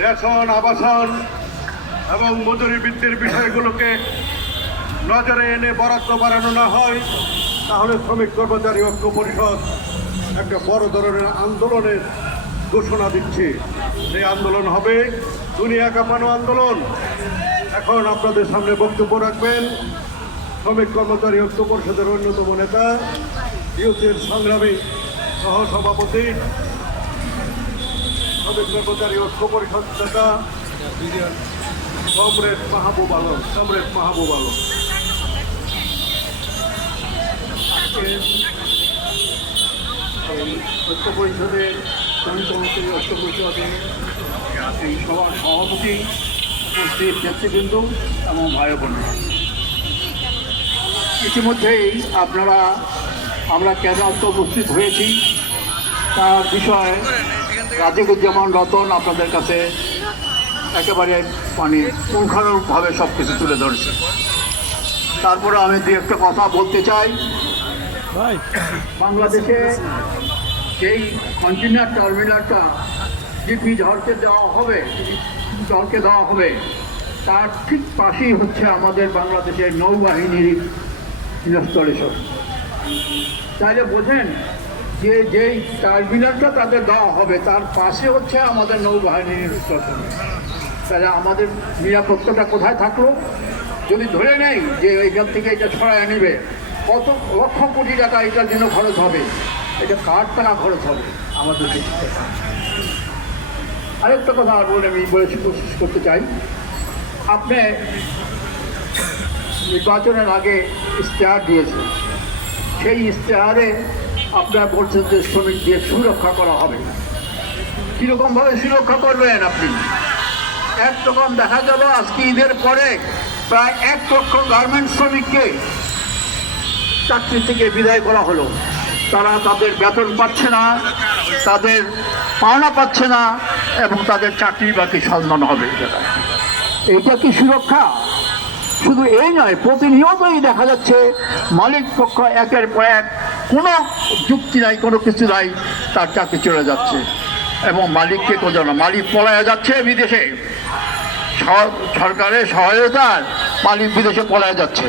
Ration, আবাসন এবং মজুরি বৃদ্ধির বিষয়গুলোকে নজরে এনে বরাদ্দ বাড়ানো না হয়, তাহলে শ্রমিক কর্মচারী ঐক্য পরিষদ একটা বড় ধরনের আন্দোলনের ঘোষণা দিচ্ছে। এই আন্দোলন হবে দুনিয়া কাঁপানো আন্দোলন। এখন আপনাদের সামনে বক্তব্য রাখবেন শ্রমিক কর্মচারী ঐক্য পরিষদের অন্যতম নেতা, ইউসির সংগ্রামী সহসভাপতি, শ্রমিক কর্মচারী ঐক্য পরিষদ নেতা কমরেড মাহবুব আলম। ঐক্য পরিষদের শ্রমিক কর্মচারী ঐক্য পরিষদের এই সভার সভাপতি, উপস্থিত নেতৃবৃন্দ এবং ভাই বোনেরা, ইতিমধ্যেই আমরা কেন উপস্থিত হয়েছি তার বিষয়ে রাজিকুজ্জামান রতন আপনাদের কাছে একেবারে পুঙ্খানুপুঙ্খভাবে সব কিছু তুলে ধরেছে। তারপরে আমি দু একটা কথা বলতে চাই। বাংলাদেশে যেই কন্টেনার টার্মিনালটা জিপি ঝড়কে দেওয়া হবে তার ঠিক পাশেই হচ্ছে আমাদের বাংলাদেশের নৌবাহিনীর ইনস্টলেশন। তাহলে বোঝেন যে যেই টার্মিনালটা তাদের দেওয়া হবে তার পাশে হচ্ছে আমাদের নৌবাহিনীর ইনস্টলেশন। তাহলে আমাদের নিরাপত্তাটা কোথায় থাকলো? যদি ধরে নেই যে এইখান থেকে এটা ছড়ায় নেবে, কত লক্ষ কোটি টাকা এটার জন্য খরচ হবে, এটা কার টাকা খরচ হবে? আমাদের আরেকটা কথা বলে আমি কোশিশ করতে চাই। আপনি নির্বাচনের আগে ইশতেহার দিয়েছেন, সেই ইশতেহারে আপনারা বলছেন যে শ্রমিকদের সুরক্ষা করা হবে। কীরকমভাবে সুরক্ষা করবেন আপনি? একরকম দেখা গেল আজকে ঈদের পরে প্রায় 1 লক্ষ গার্মেন্টস শ্রমিককে চাকরি থেকে বিদায় করা হলো। তারা তাদের বেতন পাচ্ছে না, তাদের পাওনা পাচ্ছে না এবং তাদের চাকরি বাকি সন্ধান হবে। এটা কি সুরক্ষা? শুধু এই নয়, প্রতিনিয়তই দেখা যাচ্ছে মালিক পক্ষ একের পর এক, কোনো যুক্তি নাই, কোনো কিছু নাই, তার চাকরি চলে যাচ্ছে এবং মালিককে কোথাও না, মালিক পলায় যাচ্ছে বিদেশে, সরকারের সহায়তায় মালিক বিদেশে পলায় যাচ্ছে।